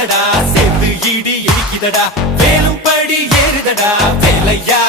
இடிக்குதடா சேர்ந்து இடி இடிக்குதடா. வேலும் படி ஏறுதடா வேலையா?